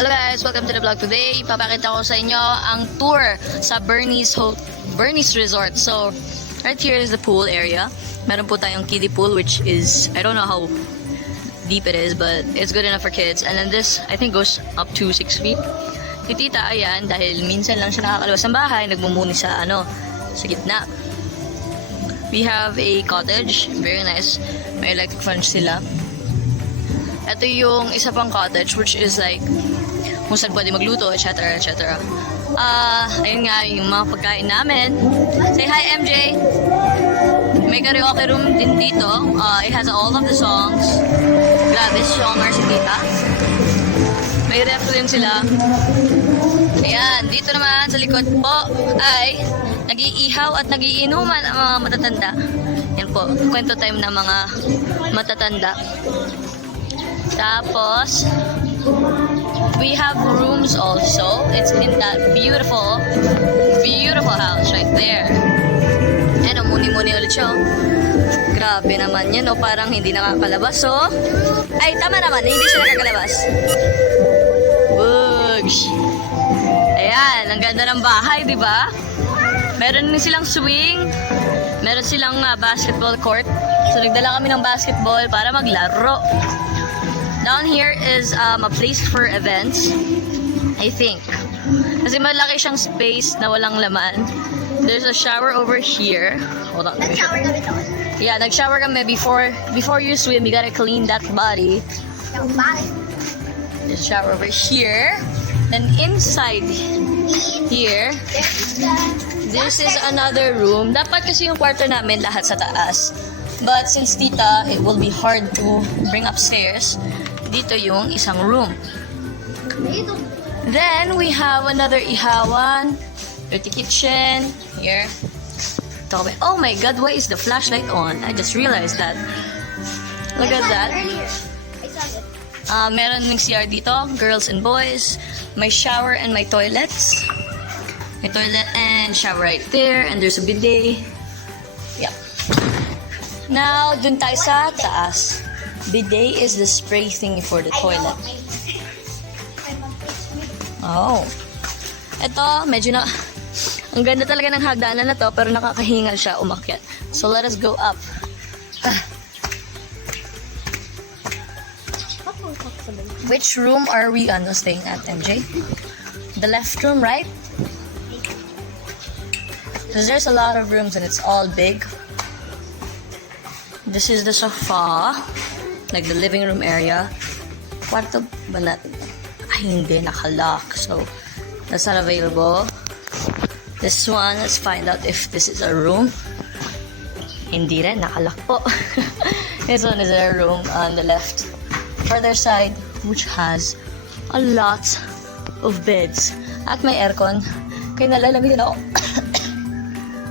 Hello guys, welcome to the vlog today. Papakita ko sa inyo ang tour sa Bernie's Resort. So, right here is the pool area. Meron po tayong kiddie pool which is, I don't know how deep it is, but it's good enough for kids. And then this, I think, goes up to 6 feet. Si Tita, ayan, dahil minsan lang siya nakakalabas ng bahay, nagmumuni sa gitna. We have a cottage, very nice. May electric fan sila. Ito yung isa pang cottage which is like kung saan pwede magluto, etc. etc. Ayun nga yung mga pagkain namin. Say hi, MJ! May karaoke room din dito. It has all of the songs. Grabe, songer si Tita. May ref din sila. Ayan, dito naman sa likod po ay nag-iihaw at nag-iinuman ang mga matatanda. Yan po, kwento time ng mga matatanda. Tapos, we have rooms also. It's in that beautiful house right there. And muni-muni ulit siya. Grabe naman yan, parang hindi nakakalabas. So, ay, tama naman, hindi siya nakakalabas. Bugs! Ayan, ang ganda ng bahay, di ba? Meron din silang swing. Meron silang basketball court. So, nagdala kami ng basketball para maglaro. Down here is a place for events, I think. Kasi malaki siyang space na walang laman. There's a shower over here. Hold on. Nag-shower kami doon. Yeah, nag-shower kami before you swim. You gotta clean that body. There's a shower over here. Then inside here, this is another room. Dapat kasi yung kwarto namin lahat sa taas. But since Tita, it will be hard to bring upstairs. Dito yung isang room. Then, we have another ihawan. Dirty kitchen. Here. Oh my God, why is the flashlight on? I just realized that. Look at that. Meron ng CR dito. Girls and boys. May shower and may toilets. May toilet and shower right there. And there's a bidet. Yep. Now, dun tayo sa taas. Bidet is the spray thing for the toilet. Oh. Ito, medyo na... Ang ganda talaga ng hagdanan na to, pero nakakahingal siya umakyat. So, let us go up. Which room are we staying at, MJ? The left room, right? Because there's a lot of rooms and it's all big. This is the sofa. Like the living room area. Kwarto ba natin? Ay, hindi. Nakalock. So, that's not available. This one, let's find out if this is a room. Hindi rin. Nakalock po. This one is a room on the left. Further side, which has a lot of beds. At may aircon. Kaya nalalamigin ako.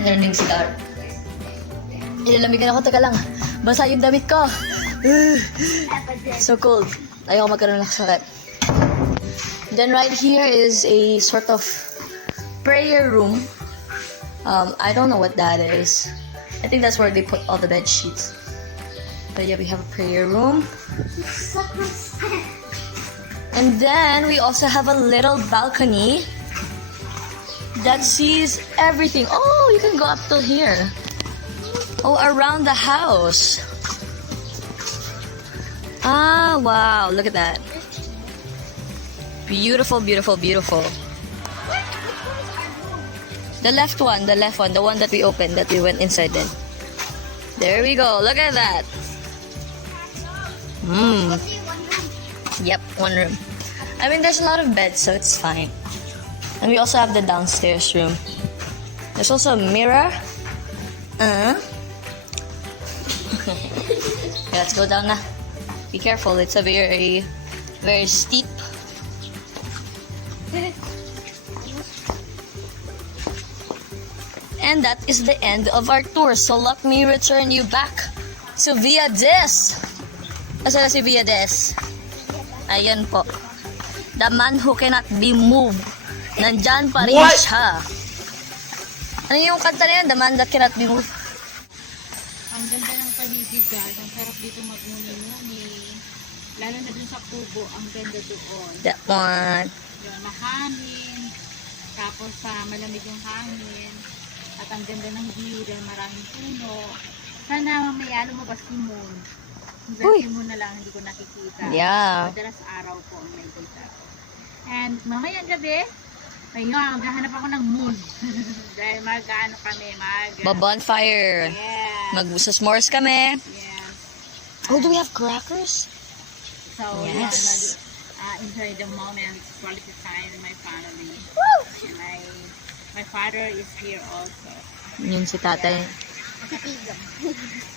Nalalamig cigar. Nilalamigan ako. Teka lang. Basa yung damit ko. So cold. Ayoko magkaroon ng sakit. Then right here is a sort of prayer room. I don't know what that is. I think that's where they put all the bed sheets. But yeah, we have a prayer room. And then we also have a little balcony that sees everything. Oh, you can go up till here. Oh, around the house. Ah, wow. Look at that. Beautiful, beautiful, beautiful. The left one, the one that we opened, that we went inside then. There we go. Look at that. Yep, one room. I mean, there's a lot of beds, so it's fine. And we also have the downstairs room. There's also a mirror. Let's go down na. Be careful, it's a very, very steep. And that is the end of our tour. So let me return you back to Via Des. Asa na si Via Des? Ayan po. The man who cannot be moved. Nandyan pa rin siya. Ano yung kanta na yan? The man that cannot be moved. Ang ganda ng paligid guys. Ang sarap dito magmuni-muni. Lalo na dun sa Kubo, ang ganda doon. That one. Yun, mahangin. Tapos malamig yung hangin. At ang ganda ng view dahil maraming puno. Sana mamaya lumabas yung moon. Uy. Yung moon na lang, hindi ko nakikita. Yeah. Madalas araw po ang nakikita. And mamayang gabi, ayun, maghahanap ako ng moon. Dahil mag-ano kami, Bonfire. yes. Mag-s'mores kami. Yes. Oh, do we have crackers? So, Yes. enjoy the moment, quality time with my family. Woo! And my father is here also. Yun si tatay.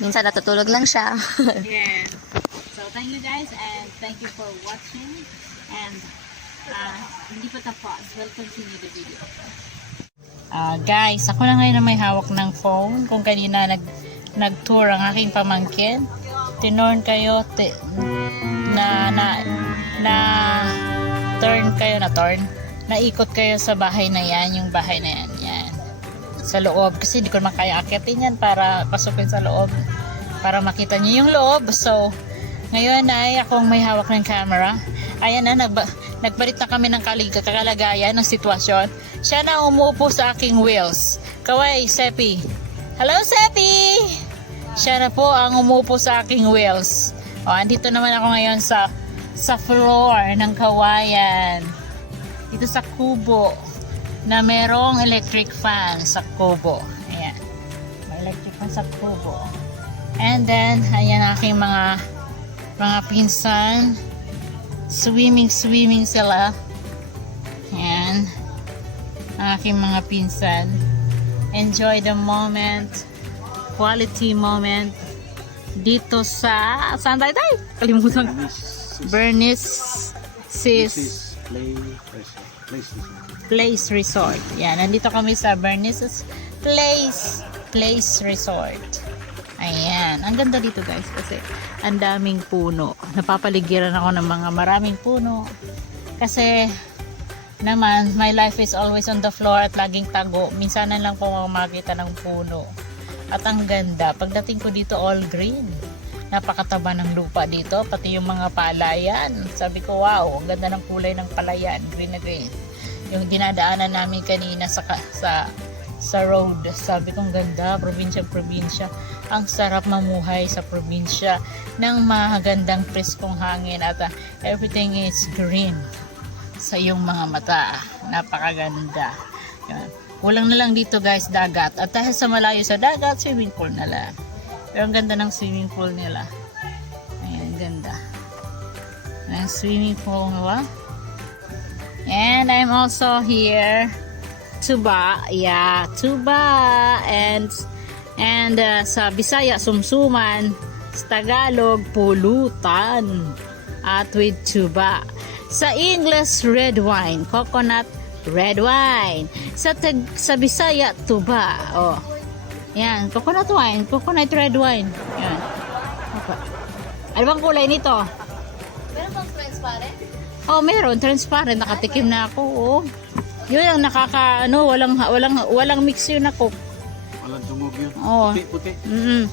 Minsan natutulog lang siya. Yes. So, thank you guys and thank you for watching. And hindi pa tapos. We'll continue the video. Guys, ako na ngayon na may hawak ng phone. Kung kanina nag-tour ang aking pamangkin. Tinorn kayo, naikot kayo sa bahay na yan, yung bahay na yan, yan. Sa loob, kasi di ko naman kaya akitin yan para pasukin sa loob, para makita niyo yung loob. So, ngayon ay akong may hawak ng camera. Ayan na, nagbalit na kami ng kalagayan ng sitwasyon. Siya na umuupo sa aking wheels. Kaway, Sepi. Hello, Sepi! Siya na po ang umupo sa aking wheels. O, andito naman ako ngayon sa floor ng kawayan. Dito sa kubo na merong electric fan sa kubo. Ayan. May electric fan sa kubo. And then, ayan aking mga pinsan. Swimming sila. Ayan. Aking mga pinsan. Enjoy the moment. Quality moment. Dito sa... Saan tayo? Kalimutan. Bernice Place Resort. Yan, nandito kami sa Bernice's Place Resort. Ayan, ang ganda dito guys kasi ang daming puno. Napapaligiran ako ng mga maraming puno. Kasi naman, my life is always on the floor at laging tago. Minsanan lang po ako makita ng puno. At ang ganda, pagdating ko dito all green. Napakataba ng lupa dito, pati yung mga palayan. Sabi ko, wow, ang ganda ng kulay ng palayan, green na green. Yung dinadaanan namin kanina sa road, sabi ko, ang ganda, probinsya. Ang sarap mamuhay sa probinsya ng magandang preskong hangin at everything is green sa iyong mga mata. Napakaganda. Yan. Kulang na lang dito guys, dagat. At dahil sa malayo sa dagat, swimming pool na lang. Pero ang ganda ng swimming pool nila. Ayan, ganda. Ang swimming pool nila. And I'm also here. Tuba. Yeah, Tuba. And sa Bisaya, Sumsuman. Sa Tagalog, Pulutan. At with Tuba. Sa English, red wine. Coconut red wine. Sa Bisaya, Tuba. Oh. Yan, coconut wine, coconut red wine. Yan. Okay. Ano bang kulay nito? Meron bang transparent? Oh, meron transparent, nakatikim na ako. Oh. Yun ang walang mix yun ako. Walang dumog yun. Oh. Puti.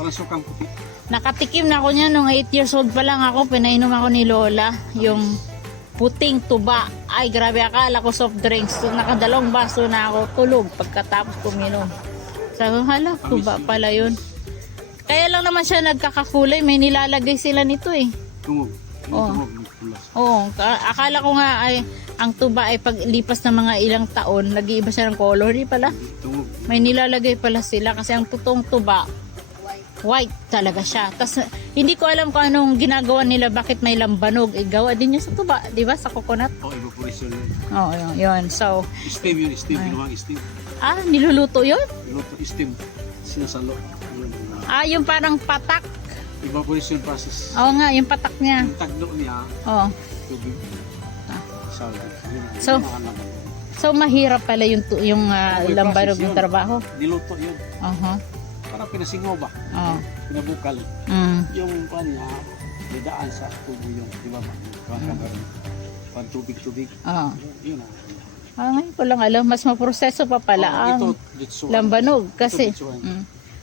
Parang sukang puti. Nakatikim na ako niya nung 8 years old pa lang ako, pinainom ako ni Lola, yung puting tuba. Ay, grabe, akala ko soft drinks. So, nakadalawang baso na ako, tulog pagkatapos kuminom. Sabi ko, hala, tuba pala yun. Kaya lang naman siya nagkakakulay, may nilalagay sila nito eh. Dumog. Oh. Dumog ng pulas. Oo, akala ko nga ay ang tuba ay paglipas ng mga ilang taon, nag-iiba siya ng color. Di pala, Dumog. may nilalagay pala sila kasi ang totoong tuba, white talaga siya. Tas hindi ko alam kung anong ginagawa nila, bakit may lambanog. Gawa din niya sa tuba, di ba? Sa coconut. O, evaporation yun. Oo, yun. So, Steam yun, steam. Ginawang steam. niluluto yun? Luto, steam. Sinasalo. Yung parang patak. Evaporation process. Oo nga, yung patak niya. Yung tagdo niya, Oo. tubig. Salad. So, So mahirap pala yung lambanog ng yun. trabaho. Niluto yun. Parang pinasingaw ba? Pinabukal. Yung kanya, didaan sa tubo yung, di ba? Pan tubig-tubig. Yun ang. Ngayon ko lang alam, mas maproseso pa pala ang ito, lambanog. Kasi ito,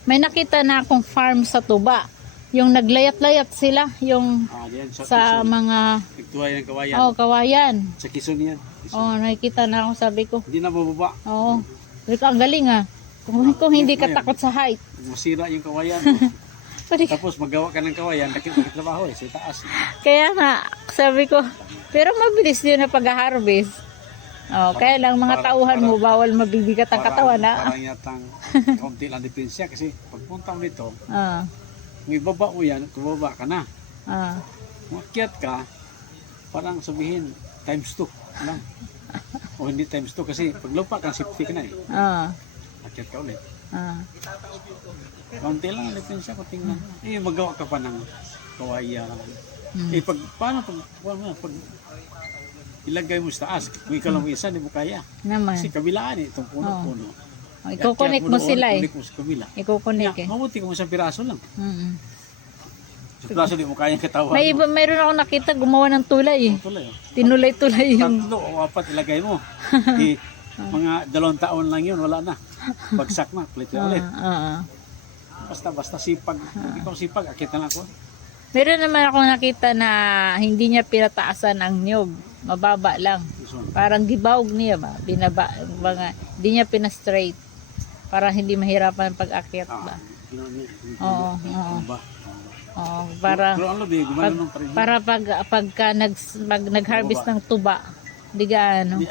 may nakita na akong farm sa tuba. yung naglayat-layat sila, yung Diyan sa Quezon. mga, Nagtuwayan ng kawayan. kawayan. Sa Quezon yan. Quezon. Nakikita na ako, sabi ko. Hindi na bababa. Sabi ko, ang galing kung hindi ka takot sa height. Masira yung kawayan. Pwede- Tapos magawa ka ng kawayan, nakit trabaho sa taas. Kaya nga, sabi ko, pero mabilis yun na pag-harvest. Kaya lang mga tauhan mo, bawal mabibigat ang katawan na. Parang yatang kaunti lang diferensya kasi pagpunta mo dito, Ah, kung ibaba mo yan, kumababa ka na. ah. Kung akyat ka, parang sabihin, times 2 lang. O hindi times 2 kasi pag lupa ka, safety ka na eh. Akyat ka ulit. Kaunti lang ang diferensya kung tingnan. Magawa ka pa ng kawayan. Paano pag ilagay mo sa taas, kung ikaw lang isa, hindi mo kaya. Naman. Kasi kabilaan itong puno-puno. Iko-connect mo sila Connect mo sa kabila. Iko-connect Mabuti kung isang piraso lang. Mm-mm. Sa piraso di mo kayang katawan. Mayroon ako nakita gumawa ng tulay Tuloy. Tinulay-tulay yung... Tatlo o apat ilagay mo. Mga 2 taon lang yun, wala na. Bagsak na, plate ulit. Basta sipag. Kung ikaw sipag, akit na lang ako. Meron naman ako nakita na hindi niya pinataasan ang niyog. Mababa lang. Parang gibawg niya ba? Hindi niya pina-straight. Para hindi mahirapan pag-akyat ba? Oo. Para Pero ang labi, gumanon pa rin. para pagka nag-harvest ng tuba, di gaano. Hindi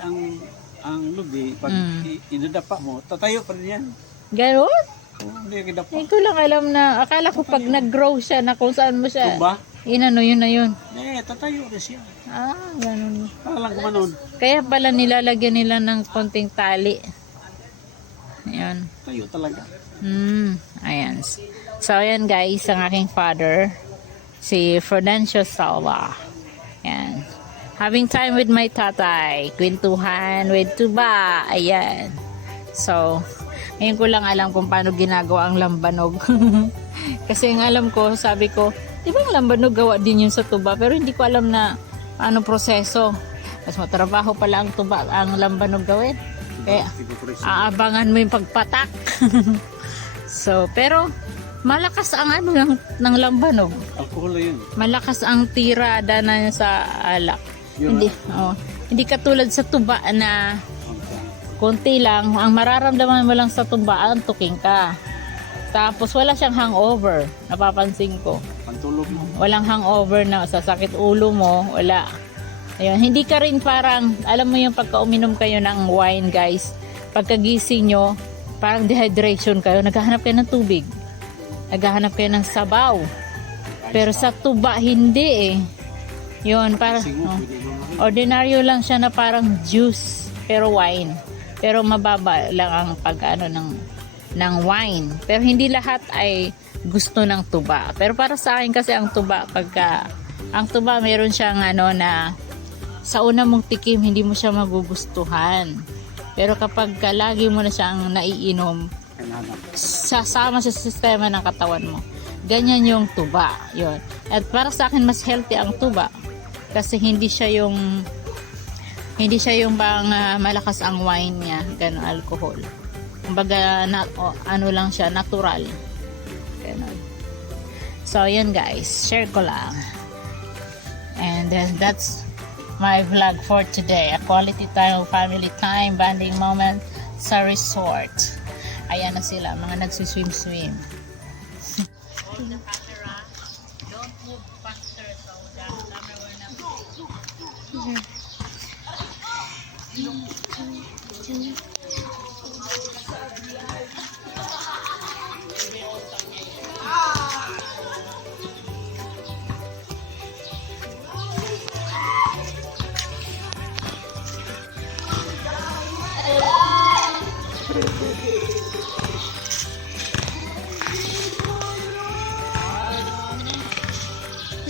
ang lubi, pag inadapa mo, tatayo pa rin yan. Ganon? Hindi ka dapa. Hindi ko lang alam na, akala ko pag nag-grow siya na kung saan mo siya, Tumba? yun na yun. Tatayo rin siya. Ganon. Para lang gumanon. Kaya pala nilalagyan nila ng konting tali. Ayan. Tayo talaga. Ayan. So, ayan guys, ang aking father, si Ferdancio Salva. Ayan. Having time with my tatay. Kwentuhan with tuba. Ayan. So, ngayon ko lang alam kung paano ginagawa ang lambanog. Kasi ang alam ko, sabi ko, di ba ang lambanog gawa din yun sa tuba? Pero hindi ko alam na paano proseso. Mas matrabaho pala ang tuba, ang lambanog gawin. Kaya, aabangan mo yung pagpatak. So, pero, malakas ang ng lambanog. Alcohol na yun. Malakas ang tirada na sa alak. Hindi katulad sa tuba na konti lang. Ang mararamdaman mo lang sa tuba, antuking ka. Tapos wala siyang hangover. Napapansin ko. Pantulog mo. Walang hangover na sasakit ulo mo. Wala. Ayun. Hindi ka rin parang, alam mo yung pagka uminom kayo ng wine guys, pagkagising nyo, parang dehydration kayo. Naghahanap kayo ng tubig. Naghahanap kayo ng sabaw. Pero sa tuba, hindi eh. Yun, parang ordinaryo lang siya na parang juice, pero wine. Pero mababa lang ang pag-ano ng wine. Pero hindi lahat ay gusto ng tuba. Pero para sa akin kasi ang tuba, ang tuba meron siyang na sa una mong tikim, hindi mo siya magugustuhan. Pero kapag lagi mo na siyang naiinom, sasama sa sistema ng katawan mo. Ganyan yung tuba. Yun. At para sa akin, mas healthy ang tuba. Kasi hindi siya yung bang malakas ang wine niya, gano'n alcohol. Kumbaga ano lang siya, natural. Gano'n. So yun guys, share ko lang. And that's my vlog for today. A quality time, family time, bonding moment sa resort. Ayan na sila, mga nagsiswim-swim. Don't move faster so that camera will not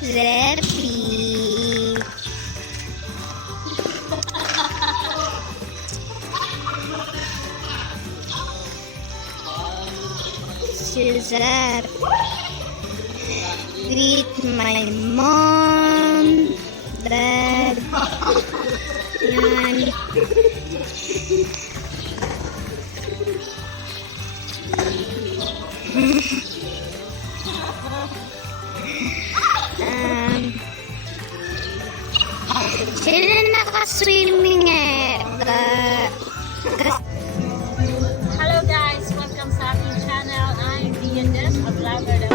Ready. Suzette. Greet my mom, dad, yan. swimming Hello guys! Welcome sa aking channel. I'm Diandes, a vlogger na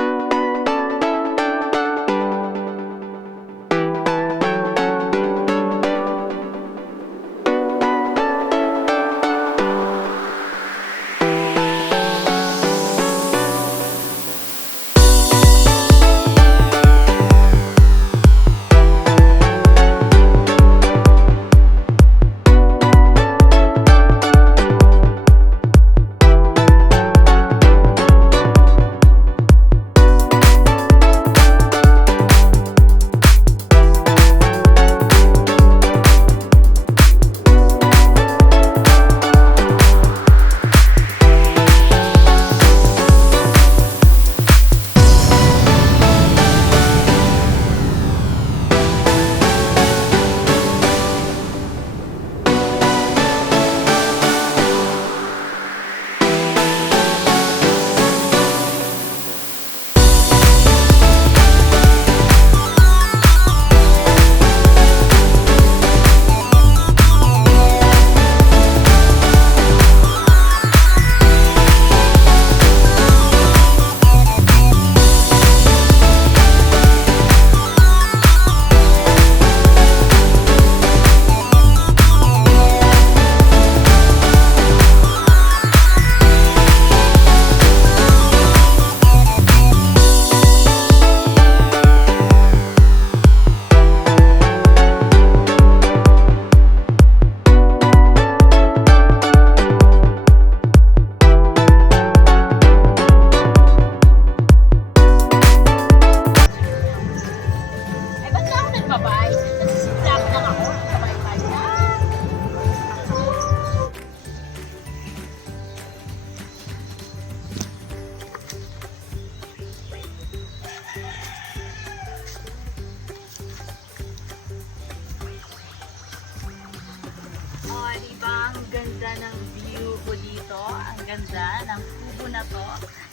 diba? Ang ganda ng view ko dito. Ang ganda ng kubo na to.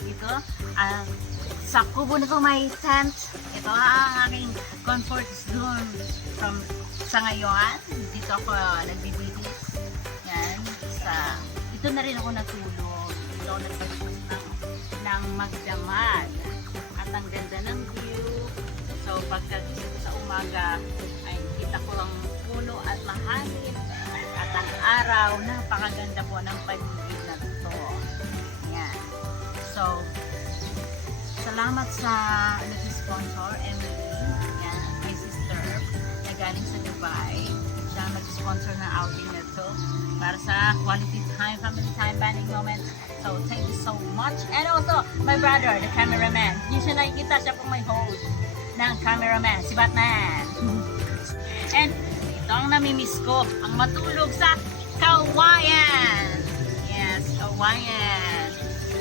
Dito, sa kubo na to may tent. Ito ang aking comfort zone sa ngayon. Dito ako nagbibidis. Yan. Dito na rin ako natulog. Dito ako nagpapos ng magdamag. At ang ganda ng view. So, pagkagising ko sa umaga, ay kita ko ang puno at mahangin. At ang araw, napakaganda po ng paligid na to. Yan. So, salamat sa nag-sponsor, Emily. Yan, my sister, na galing sa Dubai. Siya mag-sponsor ng outing na to para sa quality time, family time, bonding moments. So, thank you so much. And also, my brother, the cameraman. Hindi siya nakikita, siya po may host ng cameraman, si Batman. And ito ang namimiss ko, ang matulog sa kawayan. Yes, kawayan.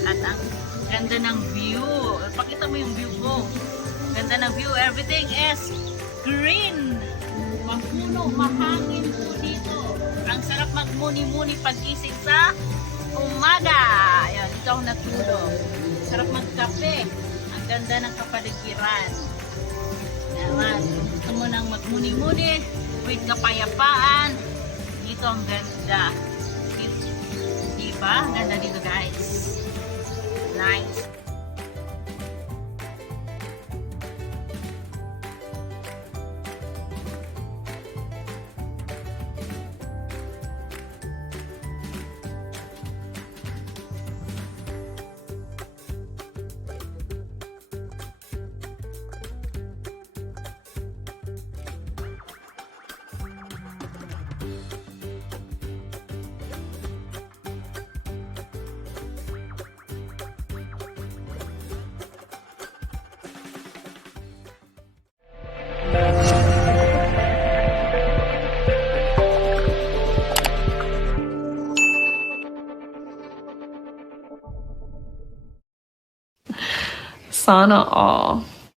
At ang ganda ng view. Pakita mo yung view ko. Ganda ng view. Everything is green. Mapuno, mahangin po dito. Ang sarap magmuni-muni pag-ising sa umaga. Ayan, ito ang natulog. Sarap magkape. Ang ganda ng kapaligiran. Naman, gusto mo nang magmuni-muni with kapayapaan. Dito ang ganda. Diba? Ang ganda dito guys. Nice. Sana all.